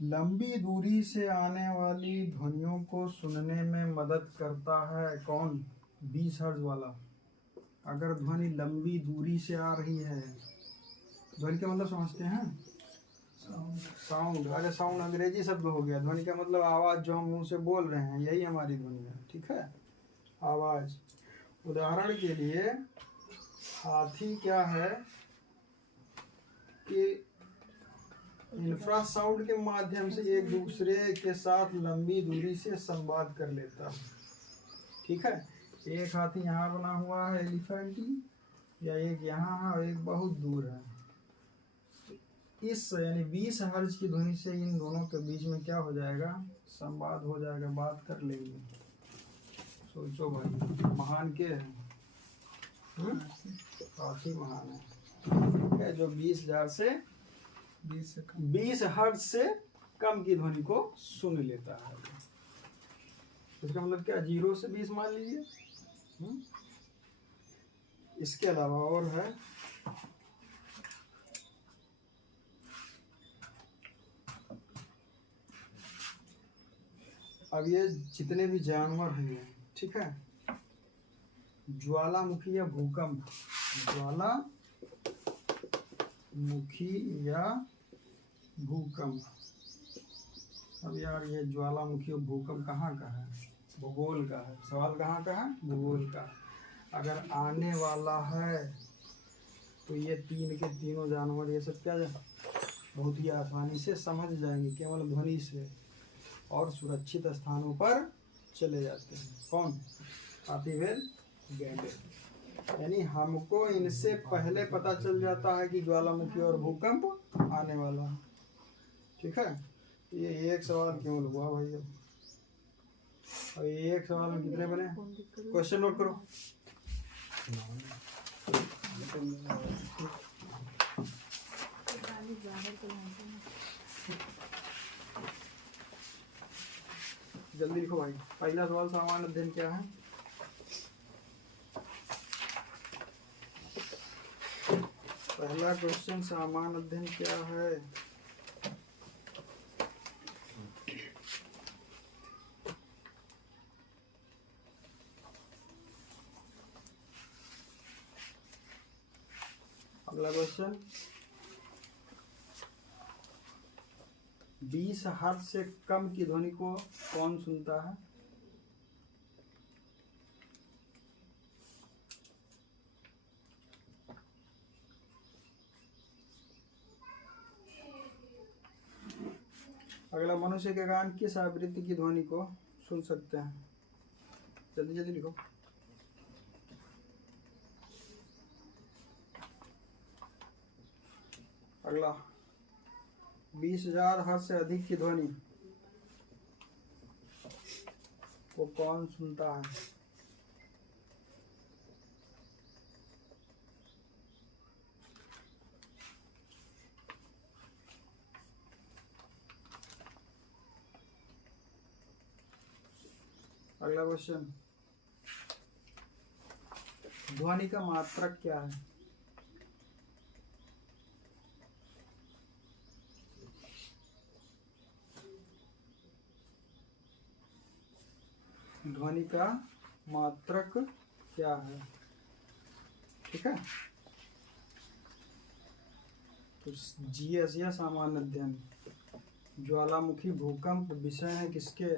लंबी दूरी से आने वाली ध्वनियों को सुनने में मदद करता है कौन? 20 हर्ट्ज वाला। अगर ध्वनि लंबी दूरी से आ रही है, ध्वनि का मतलब समझते हैं? साउंड। अरे साउंड अंग्रेजी शब्द हो गया। ध्वनि का मतलब आवाज़, जो हम मुंह से बोल रहे हैं, यही हमारी ध्वनि है। ठीक है, आवाज़। उदाहरण के लिए हाथी क्या है कि इंफ्रासाउंड के माध्यम से एक दूसरे के साथ लंबी दूरी से संवाद कर लेता है। ठीक है, एक हाथी यहाँ बना हुआ है एलिफेंट, या एक यहाँ है और एक बहुत दूर है। इस यानी 20 हर्ट्ज की ध्वनि से इन दोनों के बीच में क्या हो जाएगा? संवाद हो जाएगा, बात कर लेंगे। सोचो भाई, महान के है? काफी महान है, जो 20,000 से 20 हर्ट्ज से कम की ध्वनि को सुन लेता है। इसका मतलब क्या? 0 से 20 मान लीजिए। इसके अलावा और है, अब ये जितने भी जानवर हैं, ठीक है, ज्वालामुखी या भूकंप, ज्वालामुखी या भूकंप। अब यार ये ज्वालामुखी और भूकंप कहाँ का है? भूगोल का है। सवाल कहाँ का है? भूगोल का। अगर आने वाला है तो ये तीन के तीनों जानवर ये सब क्या बहुत ही आसानी से समझ जाएंगे केवल ध्वनि से, और सुरक्षित स्थानों पर चले जाते हैं। कौन? हाथी, भेड़, गैंडे। यानी हमको इनसे पहले पता चल जाता है कि ज्वालामुखी और भूकंप आने वाला है। ठीक है, ये एक सवाल क्यों हुआ भाई? अब और एक सवाल में कितने बने? क्वेश्चन नोट करो। जल्दी लिखो भाई। पहला सवाल, सामान्य अध्ययन क्या है? पहला क्वेश्चन, सामान्य अध्ययन क्या है? अगला क्वेश्चन, 20 हर्ट्ज से कम की ध्वनि को कौन सुनता है? अगला, मनुष्य के कान किस आवृत्ति की ध्वनि को सुन सकते हैं? जल्दी जल्दी लिखो। अगला, 20,000 हर्ट्ज से अधिक की ध्वनि को कौन सुनता है? अगला क्वेश्चन, ध्वनि का मात्रक क्या है? ध्वनि का मात्रक क्या है? ठीक है, तो जीएस या सामान्य अध्ययन, ज्वालामुखी, भूकंप विषय है किसके?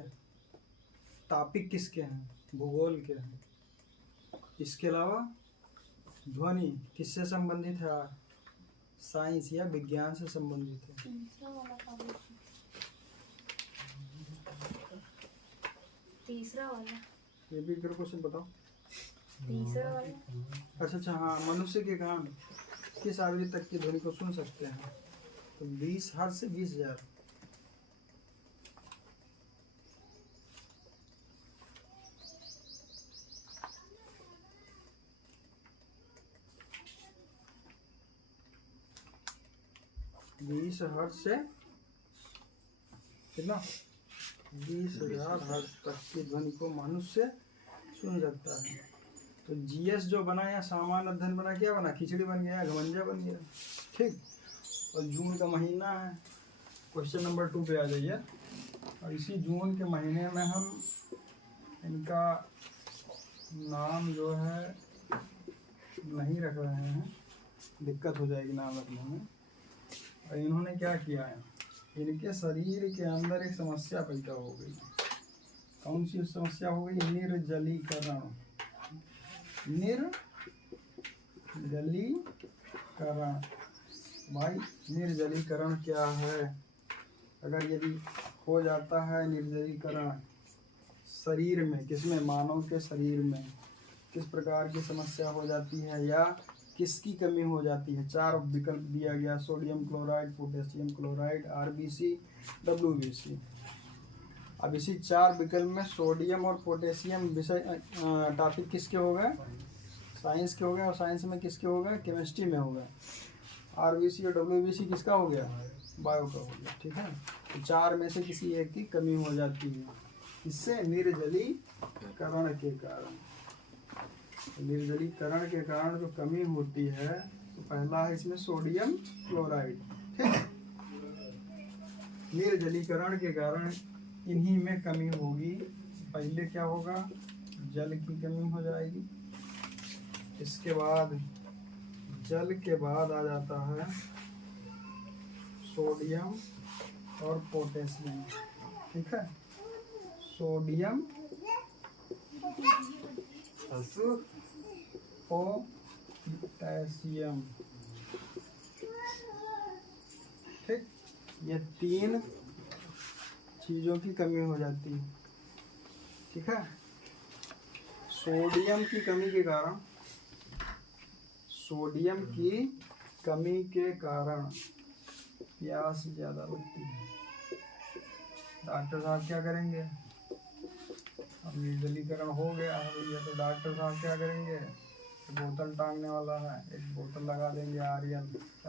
टॉपिक किसके हैं? भूगोल के हैं। इसके अलावा ध्वनि किससे संबंधित है? साइंस या विज्ञान से संबंधित है। तीसरा वाला, ये भी फिर क्वेश्चन बताओ। तीसरा वाला। अच्छा, हाँ, मनुष्य के कान किस आवृत्ति तक की ध्वनि को सुन सकते हैं? तो 20 हर्ट्ज से 20,000। बीस हर्ट्ज से कितना? 20,000 हर्ट्ज तक की ध्वनि को मनुष्य सुन सकता है। तो जीएस जो बना या सामान्य अध्ययन बना, क्या बना? खिचड़ी बन गया, घमंजा बन गया। ठीक, और जून का महीना है क्वेश्चन नंबर 2 पे आ जाइए। और इसी जून के महीने में हम इनका नाम जो है नहीं रख रहे हैं, दिक्कत हो जाएगी नाम रखने में। और इन्होंने क्या किया है, इनके शरीर के अंदर एक समस्या पैदा हो गई। कौन सी समस्या हो गई? निर्जलीकरण। निर्जलीकरण। भाई निर्जलीकरण क्या है? अगर यदि हो जाता है निर्जलीकरण शरीर में, किसमें? मानव के शरीर में किस प्रकार की समस्या हो जाती है या किसकी कमी हो जाती है? 4 विकल्प दिया गया, sodium chloride, potassium chloride, RBC, WBC. अब इसी 4 विकल्प में सोडियम और पोटेशियम विषय टॉपिक किसके हो गए? साइंस के हो गए। और साइंस में किसके हो गए? केमिस्ट्री में हो गए। आरबीसी और डब्ल्यूबीसी किसका हो गया? बायो का हो गया। ठीक है, तो 4 में से किसी एक की कमी हो जाती है, इससे निर्जलीकरण के कारण। निर्जलीकरण के कारण जो कमी होती है, तो पहला है इसमें सोडियम क्लोराइड। ठीक, निर्जलीकरण के कारण इन्हीं में कमी होगी। पहले क्या होगा? जल की कमी हो जाएगी। इसके बाद जल के बाद आ जाता है सोडियम और पोटेशियम। ठीक है, सोडियम पोटेशियम। ठीक, ये 3 चीजों की कमी हो जाती है। ठीक है, सोडियम की कमी के कारण, सोडियम की कमी के कारण प्यास ज़्यादा लगती है। डॉक्टर साहब क्या करेंगे? अब निर्जलीकरण हो गया है भैया, तो डॉक्टर साहब क्या करेंगे? बोतल टांगने वाला है, एक बोतल लगा देंगे आर्यन।